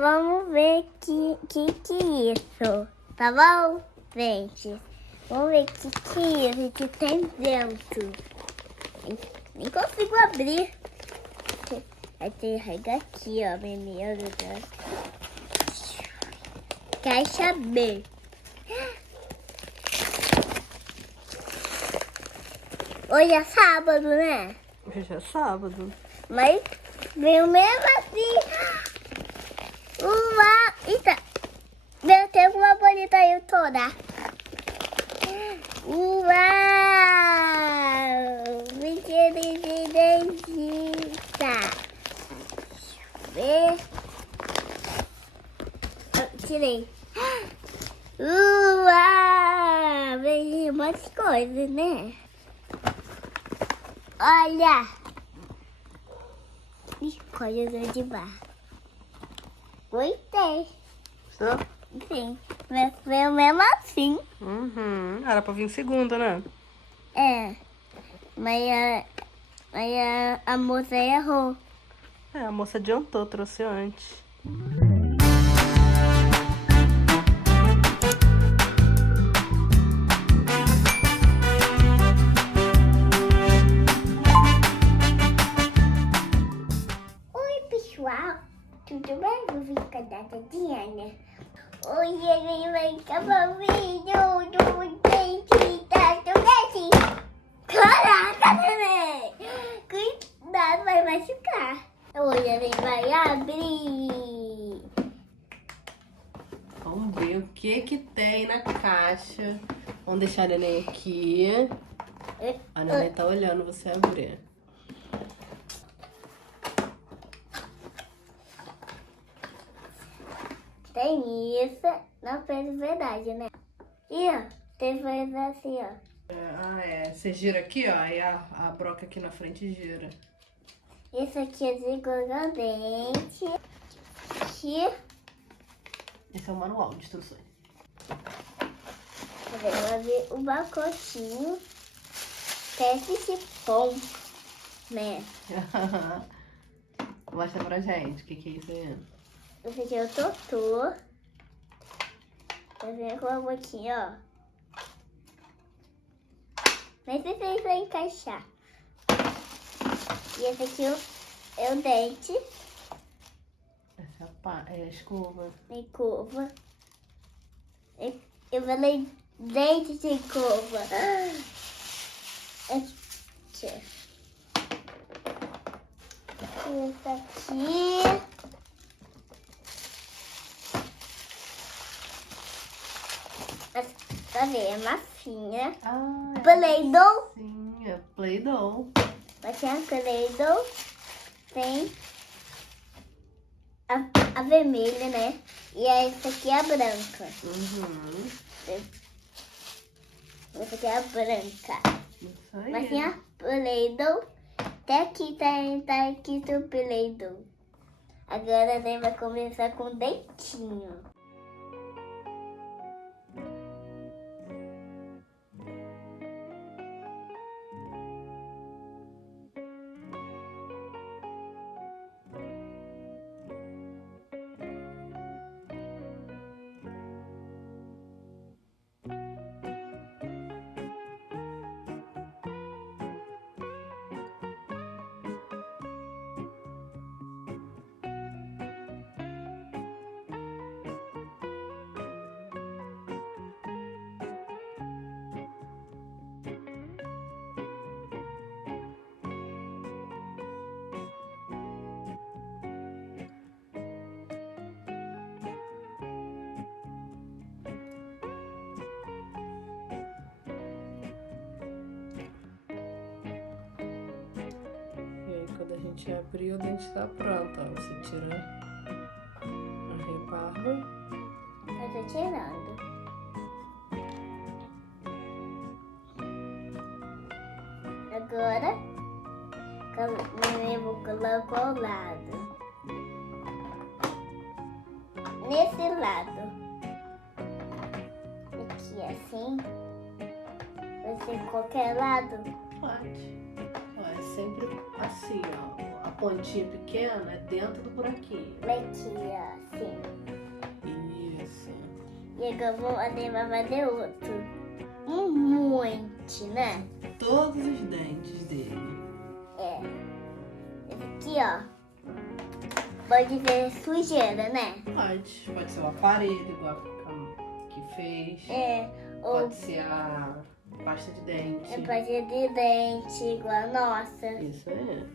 Vamos ver que é isso, tá bom, gente? Vamos ver que é isso que tem dentro. Nem consigo abrir. Vai carregar aqui, ó, meu Deus. Caixa B. Hoje é sábado, né? Hoje é sábado. Mas veio mesmo assim. Eita, meu tempo uma bonita aí toda. Uau! Mentira de dentista. Ver. Tirei. Uau! Veio um monte de coisa, né? Olha. Ih, coisa de barra. Gostei. Gostou? Sim, mas veio mesmo assim. Era pra vir segunda, né? É, mas a moça errou. É, a moça adiantou, trouxe antes. Oi, pessoal. Tudo bem? Eu vim cantar da Diana. Hoje a gente vai acabar o vídeo do dentista do Messi. Caraca, neném! Cuidado, vai machucar. Hoje a gente vai abrir. Vamos ver o que tem na caixa. Vamos deixar a neném aqui. A neném tá olhando você abrir. Tem isso. Não fez verdade, né? E ó, tem coisa assim, ó. Você gira aqui, ó, e a broca aqui na frente gira. Isso aqui é de escovar dente. Aqui, Esse é o manual de instruções. vou abrir o pacotinho. Teste sifão, né? Mostra pra gente o que é isso aí. Esse aqui é o Totô. Tá vendo com a boquinha, ó. Nem sei se isso vai encaixar. E esse aqui é o dente. Essa é a escova. Tem curva. Eu falei dente de curva. Aqui. Isso aqui. Tá vendo? É massinha. Play-Doh. Sim, é Play-Doh. Mas tem a Play-Doh. Tem a vermelha, né? E essa aqui é a branca. Essa aqui é a branca. Isso aí. Mas tem a Play-Doh. Até aqui tá aqui o Play-Doh. Agora a gente vai começar com o dentinho. Quando a gente abrir, o dente tá pronto, ó. Você tira a rebarba. Eu tô tirando. Agora, eu vou colocar ao lado. Nesse lado. Aqui assim. Vai ser qualquer lado. Pode. Ó, é sempre assim, ó. A pontinha pequena é dentro do buraquinho. Aqui, ó, assim. Isso. E agora vou fazer outro. Um monte, né? Todos os dentes dele. É. Esse aqui, ó. Pode ser sujeira, né? Pode ser o aparelho, igual a que fez. É. Ou Pode ser a pasta de dente. pode ser de dente, igual a nossa. Isso aí.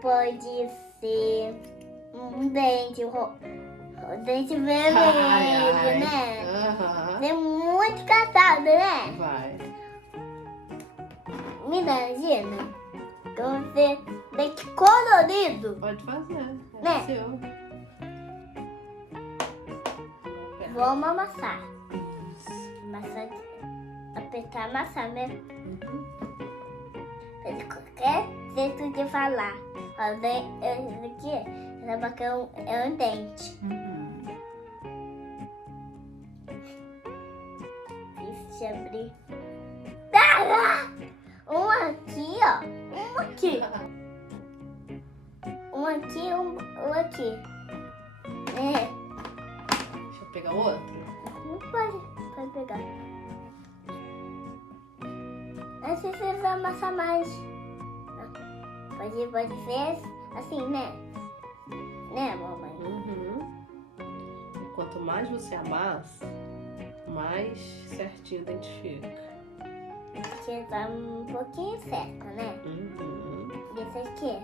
Pode ser um dente, o dente vermelho, Ai. né? Aham. Tem muito casado, né? Vai. Me imagina. Então você dente colorido. Pode fazer. É Né? seu. Vamos amassar. Isso. Amassar, apertar, amassar, né? Uhum. Fazer qualquer jeito de falar. Ó, esse aqui, essa boca é um dente. Uhum. Deixa eu abrir. Ah! Um aqui, ó. Um aqui. Um aqui, um aqui. É. Deixa eu pegar outro. Não pode pegar. Assim você vai amassar mais. Pode ser assim, né? Né, mamãe? Uhum. E quanto mais você amassa, mais certinho identifica. Porque tá um pouquinho certo, né? Uhum. E esse aqui?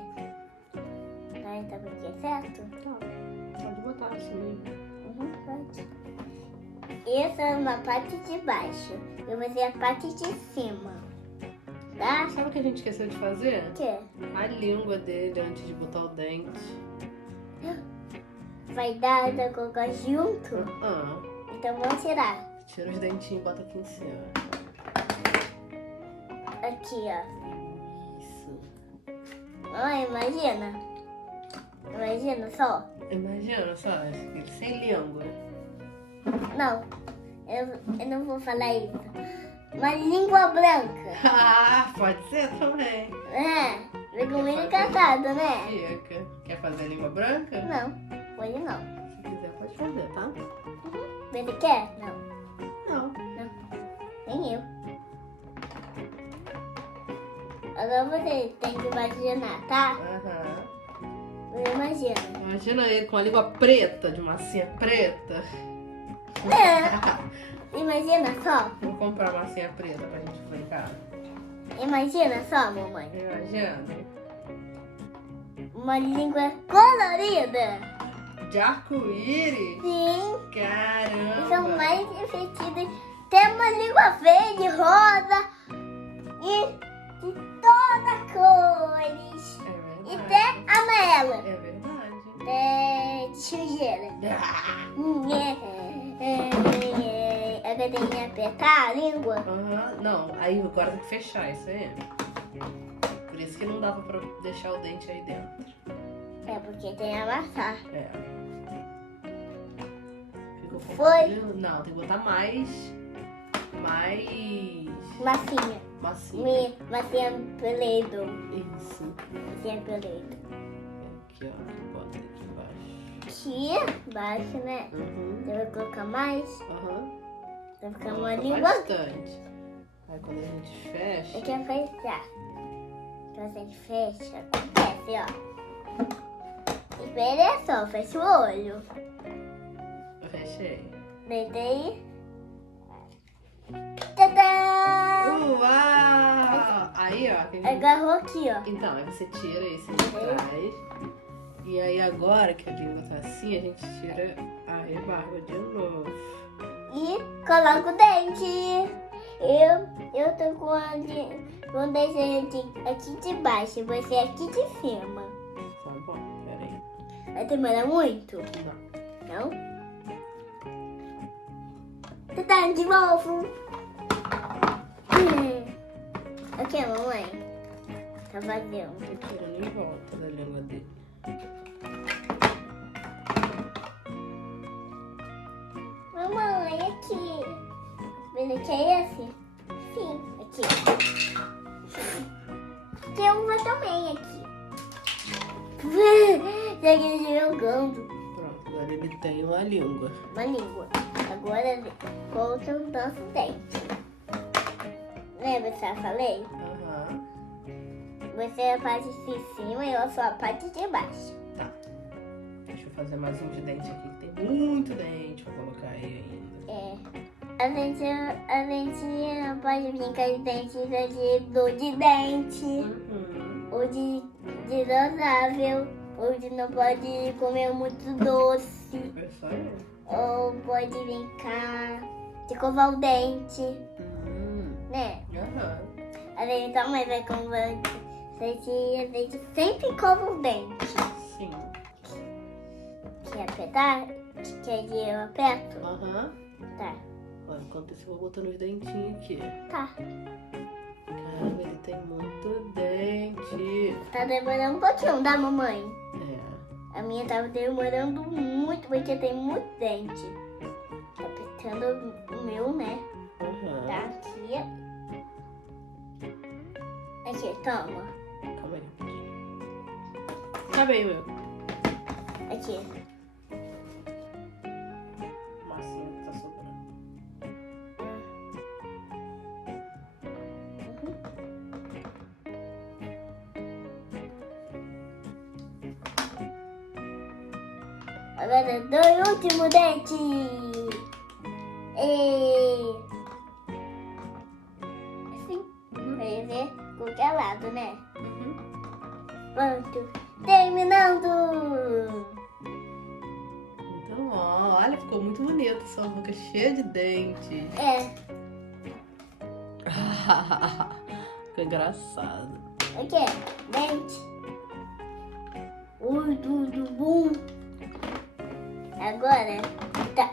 Tá um pouquinho certo? Tá. Pode botar assim mesmo. Uhum, pode. Essa é uma parte de baixo. Eu vou fazer a parte de cima. Tá? Sabe o que a gente esqueceu de fazer? O quê? A língua dele antes de botar o dente. Vai dar da colocar junto? Ah, Então vamos tirar. tira os dentinhos e bota aqui em cima. Aqui, ó. Isso. Olha, imagina. Imagina só. Imagina só, ele sem língua. Não, eu não vou falar isso. Uma língua branca. Ah, pode ser também. É, fica muito engraçado, né? Fica. Quer fazer a língua branca? Não, hoje não. Se quiser, pode fazer, tá? Você quer? Não, Não. nem eu. Agora você tem que imaginar, tá? Aham. Você imagina. Imagina ele com a língua preta, de massinha preta. É, imagina só. Vou comprar massinha preta pra gente brincar. Imagina só, mamãe. Imagina. Uma língua colorida. De arco-íris? Sim. Caramba! E são mais divertidas. Tem uma língua verde, rosa e de todas cores. É E verdade. tem amarela. É verdade. É de sujeira. Agora tem que apertar a língua. Aham. Não, aí agora tem que fechar isso aí. Por isso que não dava pra deixar o dente aí dentro. É porque tem que amassar. É. Ficou Foi. confuso? Não, tem que botar mais Massinha. massinha. Massinha peledo. Isso. Massinha peledo. Aqui, ó. Bota aqui embaixo. Aqui embaixo, né? Uhum. Eu vou colocar mais. Aham. Vai ficar uma Coloca língua. bastante. Aí quando a gente fecha. Eu quero fechar. Então a gente fecha. Acontece, ó. Espera só, fecha o olho. Eu fechei. Deitei. Tadã! Uau! Aí, ó. que a gente- Agarrou aqui, ó. Então, aí você tira esse de trás. E aí agora que a língua tá assim, a gente tira a rebarba de novo. E coloca o dente. Eu tô com o dente aqui de baixo, você aqui de cima. Tá bom, peraí. Vai demorar muito? Não. Não? Tá de novo. Aqui, mamãe. Tá vazio. Tô tirando em volta da língua dele. Mamãe, aqui. Vendo que é esse? Sim, aqui. Tem uma também aqui. Segue jogando Pronto, agora ele tem uma língua. uma língua. Agora volta o nosso dente. Lembra que eu falei? Aham. Você é a parte de cima e eu sou a parte de baixo. Tá. Deixa eu fazer mais um de dente aqui, que tem muito dente pra colocar aí ainda. É. A gente não pode brincar de dente de dor de dente, Uhum. ou de dinossáuro, ou de não pode comer muito doce, É só eu. ou pode brincar de escovar o dente, né? Aham. A gente também vai comer. A gente sempre escova o dente. Sim. Quer apertar? Quer que eu aperto? Aham. Tá. Ó, enquanto isso, eu vou botando os dentinhos aqui. Tá. Caramba, ele tem muito dente. Tá demorando um pouquinho, da mamãe? É. A minha tava demorando muito, porque tem muito dente. Tá apertando o meu, né? Tá Aham. aqui. Aqui, toma. Calma aí um pouquinho. Tá bem, meu. Aqui. Massinha que tá sobrando. Agora do último dente. E... Assim. Vai ver qualquer lado, né? Uhum. Pronto. Terminando. Muito bom. Olha, ficou muito bonito sua boca cheia de dentes. É. Ficou engraçado. O que? Dente. Ui, tudo bom. Agora tá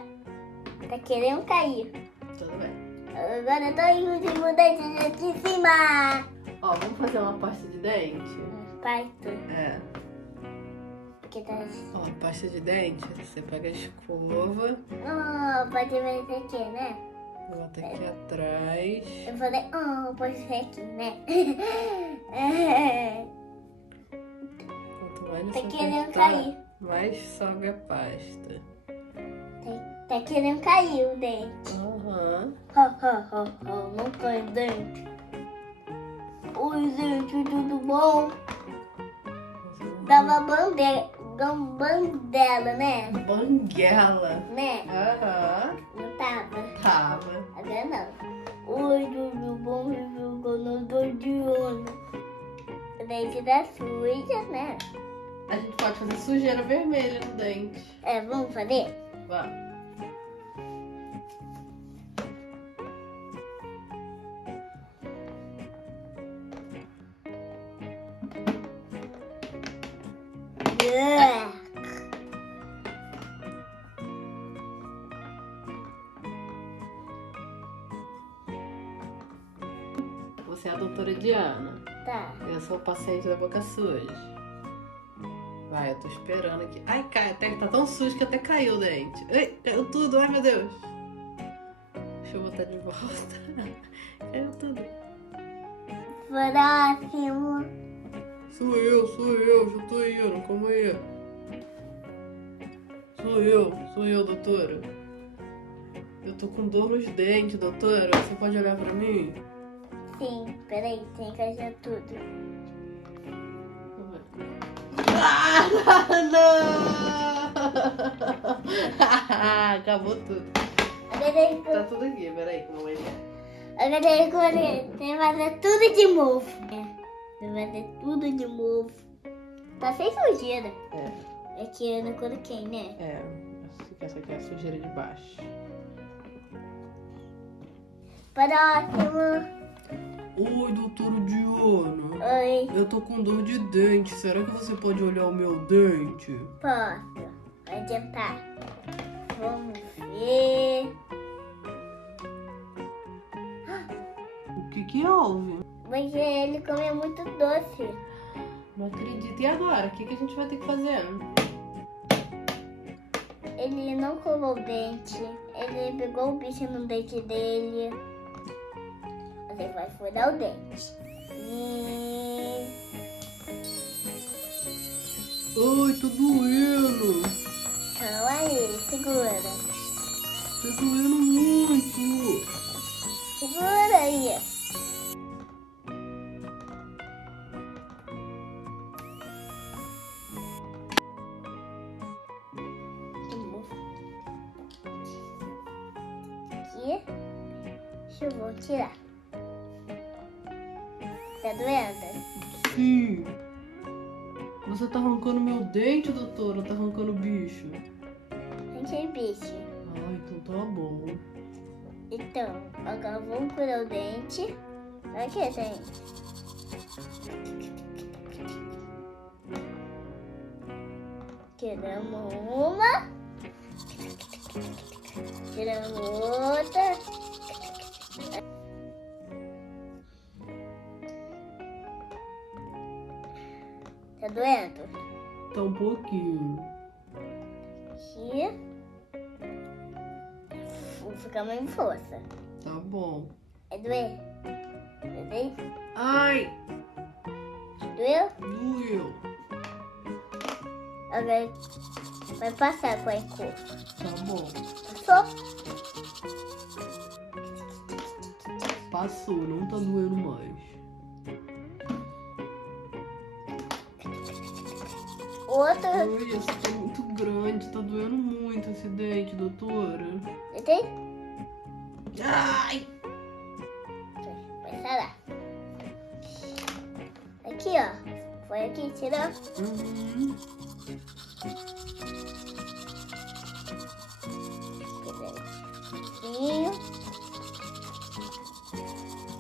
querendo cair. Tudo bem. Agora do último dente aqui em cima. Ó, vamos fazer uma pasta de dente? Parto. É. Porque tá. Ó, pasta de dente, você pega a escova, Oh, pode ver isso aqui, né? bota aqui atrás. Eu falei, oh, pode ser aqui, né? Quanto mais Tá você querendo apertar, cair. mais sobe a pasta. Tá querendo cair o dente. Aham. Não cai o dente. Oi, gente, tudo bom? Dava bandela, né? Banguela. Né? Aham. Não tava? Tava. Agora não. Oi, tudo bom? Eu não tô de olho. O dente da suja, né? A gente pode fazer sujeira vermelha no dente. É, vamos fazer? Vamos. Você é a doutora Diana. Tá. Eu sou o paciente da boca suja. Vai, eu tô esperando aqui. Ai, cai, até, tá tão sujo que até caiu o dente. Ai, caiu tudo, ai meu Deus. Deixa eu botar de volta. Caiu tudo. Próximo. Sou eu, já tô indo, calma aí. Sou eu, doutora. Eu tô com dor nos dentes, doutora. Você pode olhar pra mim? Sim, peraí, tem que achar tudo. Ah, não! Acabou tudo. Agora Tá tudo aqui, peraí, que a mamãe quer. tem que fazer tudo de novo. Tem que fazer tudo de novo. Tá sem sujeira. É que eu não coloquei, né? Essa aqui é a sujeira de baixo. Próximo. Oi, doutora Diana. Oi, Eu tô com dor de dente. Será que você pode olhar o meu dente? posso. Vai adiantar. Vamos ver. O que houve? Porque ele comeu muito doce. Não acredito. E agora? O que a gente vai ter que fazer? Ele não colou o dente. Ele pegou o bicho no dente dele. Você vai furar o dente. E... Ai, tá doendo. Calma aí, segura. Tá doendo muito. Segura aí. Aqui. Deixa eu vou tirar. Tá doendo? Sim. Você tá arrancando meu dente, doutora? Tá arrancando o bicho? Aqui, bicho. Ah, então tá bom. Então, agora vamos curar o dente. Aqui, dente. Tiramos uma. Tiramos outra. Tá doendo? Tá um pouquinho. Aqui. Vou ficar mais em força. Tá bom. É doer? Doeu? Ai, Doeu? doeu. Agora vai passar com a cor. Tá bom. Passou? Passou, não tá doendo mais. Outra. Ai, esse tá muito grande, tá doendo muito esse dente, doutora. Tem? Ai! Vai sarar. Aqui, ó. Foi aqui, tirou. Uhum. Pedacinho.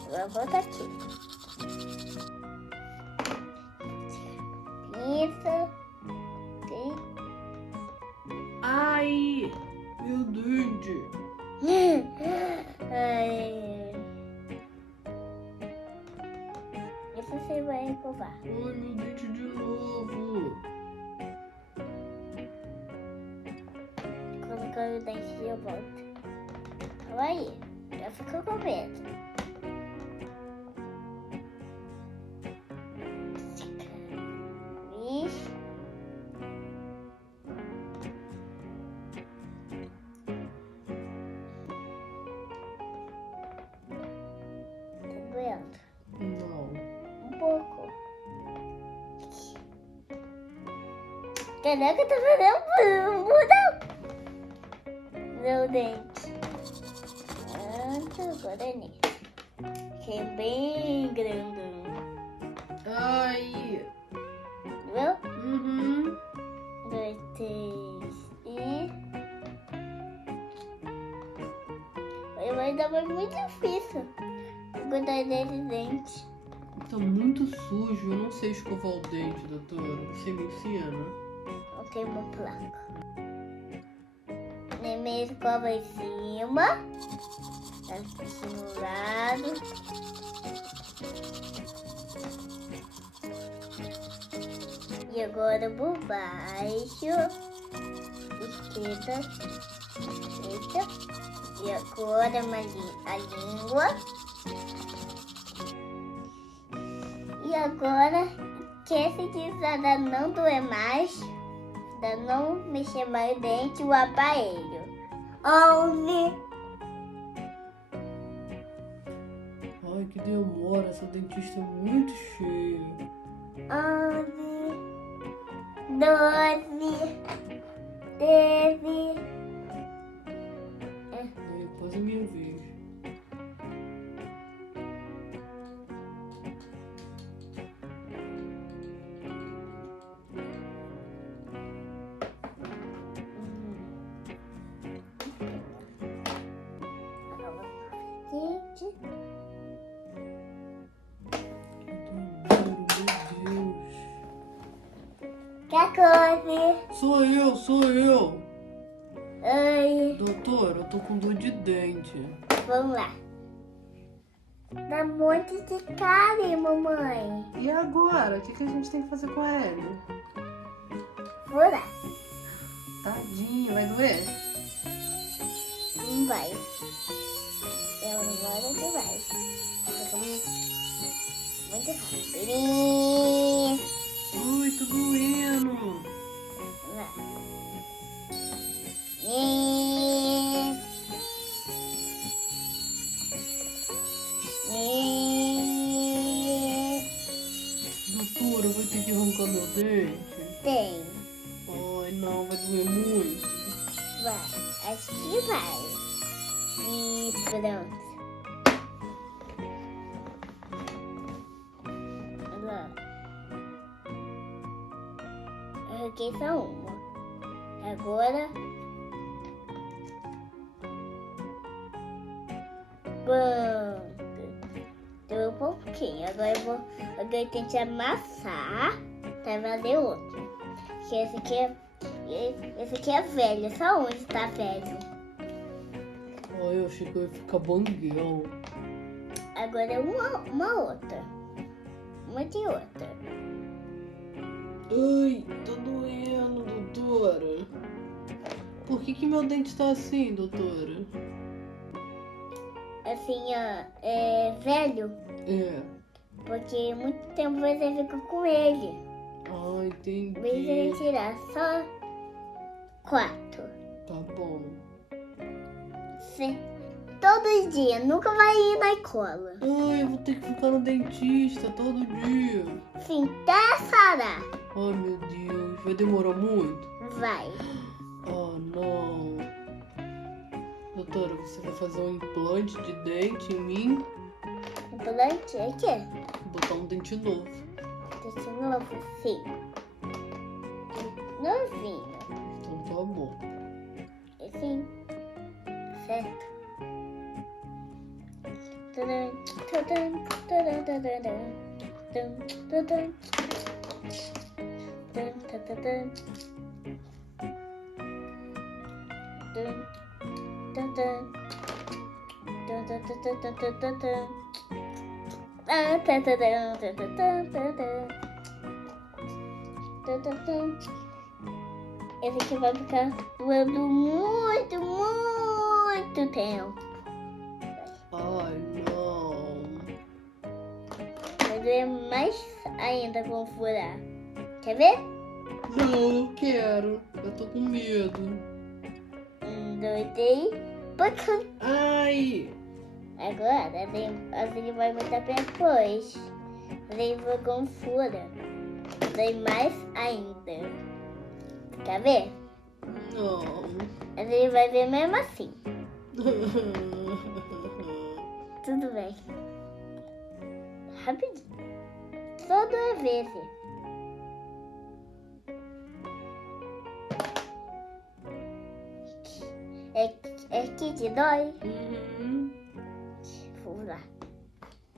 Agora volta aqui. Isso. Aqui. Ai! Meu dente! Ai. E você vai reprovar. Ai, meu dente de novo! Colocar o dente de volta. Olha aí. Já ficou com medo. Isso. Tá doendo? Não. Um pouco. Caraca, tá fazendo bundão. Meu dente. Pronto, agora é nisso. Fiquei bem grandão. Ai! Viu? Uhum. 2, 3 e... Vai dar muito difícil cuidar desse dente. Tá muito sujo, eu não sei escovar o dente, doutora. Você me ensina? Não tem uma placa. Primeiro escova em cima. Aqui no lado. E agora por baixo. Esquerda. Direita. E agora a língua. E agora, esquece de usar da não doer mais, da não mexer mais o dente, o aparelho. 11. Ai, que demora, essa dentista é muito cheia. 11. 12. 13. Ai, quase a minha vez. Gente. Que demora, meu 14. Sou eu. Ai. Doutora, eu tô com dor de dente. Vamos lá. Dá um monte de cárie, mamãe. E agora? O que a gente tem que fazer com ele? Furar. Tadinho, vai doer? Não vai. Eu não vou, que vai. Fica muito rápido. Ai, tá doendo. Vai. Doutora, vai ter que arrancar meu dente? Tem. Ai, não, vai doer muito. Vai. Acho que vai. E pronto. Agora. Arranquei só uma. Agora. Pronto. Deu um pouquinho. Agora eu tenho que amassar pra fazer outro. Porque esse aqui é velho. Só onde tá velho. Ai, eu achei que eu ia ficar banguelo. Agora uma outra. Uma de outra. Ai, tá doendo, doutora. Por que meu dente tá assim, doutora? Assim, ó, é velho. É. Porque muito tempo você fica com ele. Ah, entendi. Mas ele tirar só 4. Tá bom. Todos os dias, nunca vai ir na escola. Ai, eu vou ter que ficar no dentista todo dia. Sim, até sarar. Ai, meu Deus. Vai demorar muito? Vai. Oh, não. Doutora, você vai fazer um implante de dente em mim? Implante é que? Botar um dente novo. Desse novo, sim. Novinho. Então tá bom. Assim. Certo. Tadã, tadã, tadã, tadã, tadã, tadã, tadã, tadã, esse aqui vai ficar doendo muito, muito tempo. Ai, não. Vai doer mais ainda com furar. Quer ver? Não, eu quero. Eu tô com medo. 1, 2, 3. Bacana. Ai! Agora, assim vai botar depois. Assim vai com fura. Daí mais ainda. Quer ver? Não. Assim vai ver mesmo assim. Tudo bem. Rapidinho. Só 2 vezes. É que te dói? Uhum. Vou lá.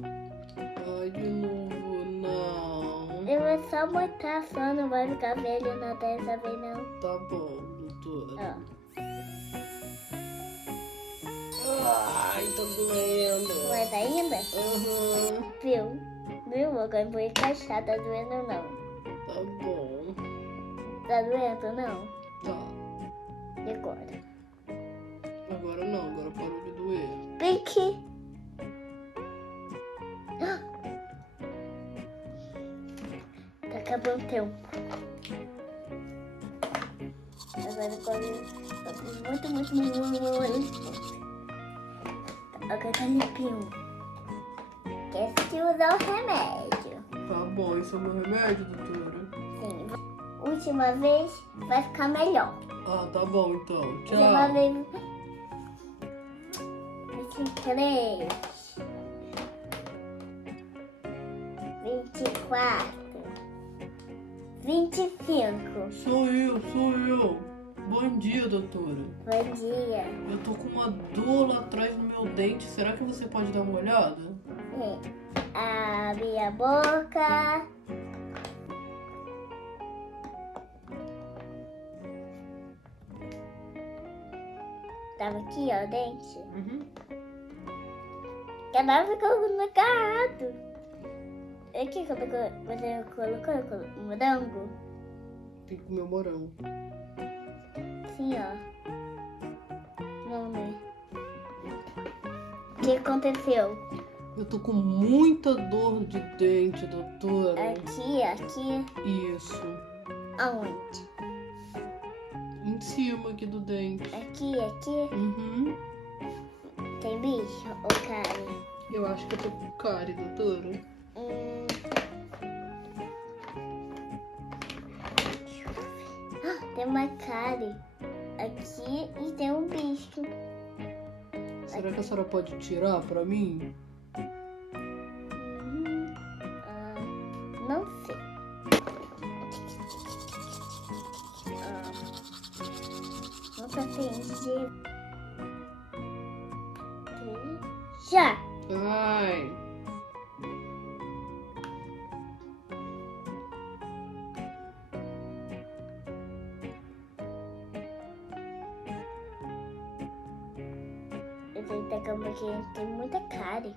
Ai, de novo, não. Eu vou só botar só, não vai ficar velho não dessa vez não. Tá bom, doutora. Ó. Ai, tá doendo. Mas ainda? Uhum. Viu? Agora eu vou encaixar, tá doendo não. Tá bom. Tá doendo não? Tá. E agora? Agora não, agora parou de doer. Pique. Tá acabando o tempo. Agora corre muito. Agora tá limpinho. Esquece de usar o remédio. Tá bom, esse é o meu remédio, doutora? Sim. Última vez vai ficar melhor. Ah, tá bom então. Última Tchau. vez. 23. 24. 25. Sou eu. Bom dia, doutora. Bom dia. Eu tô com uma dor lá atrás no meu dente. Será que você pode dar uma olhada? Sim. Abre a boca. Tava aqui, ó, o dente. Uhum. Cada ficou no agarrado. Aqui, quando você colocou o morango. Tem que comer o morango. Assim, ó. Não, né? O que aconteceu? Eu tô com muita dor de dente, doutora. Aqui. Isso. Aonde? em cima aqui do dente. Aqui. Uhum. Tem bicho ou carne? Eu acho que eu tô com cárie, doutora. Tem uma cárie aqui e tem um bicho. Será que a senhora pode tirar pra mim? Não sei. Nossa, entendi. Já! Ai. Eu tenho que tacar porque tem muita cárie.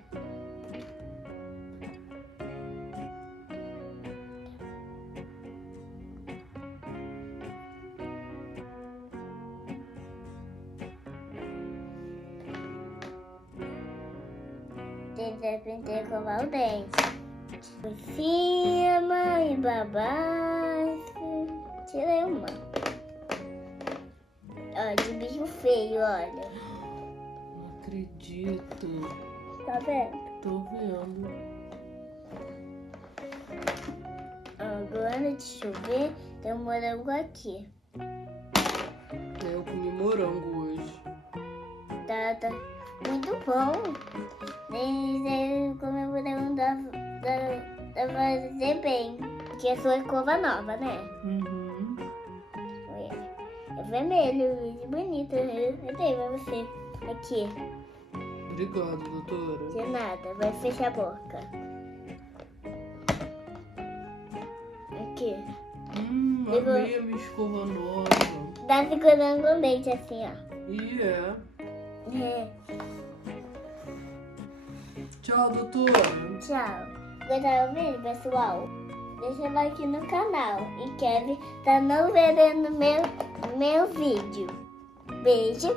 Tem que escovar o dente. Por cima e pra baixo. Tirei uma. Ó, de bicho feio, olha. Não acredito. Tá vendo? Tô vendo. Agora de chover, tem um morango aqui. Eu comi morango hoje. Tá muito bom. Nem comer morango dá fazer bem. Que é sua escova nova, né? Uhum. É vermelho, bonito. Eu dei pra você. Aqui, Obrigado, doutora. de nada. Vai fechar a boca. Aqui. Amei a minha escova nova. Dá segurando o dente assim, ó. E é. É. Tchau, doutora. Tchau. Gostaram do vídeo, pessoal? Deixa o like no canal. E Kevin tá não vendo meu vídeo. Beijo.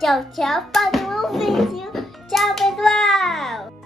Tchau, para o meu vídeo. Tchau, pessoal.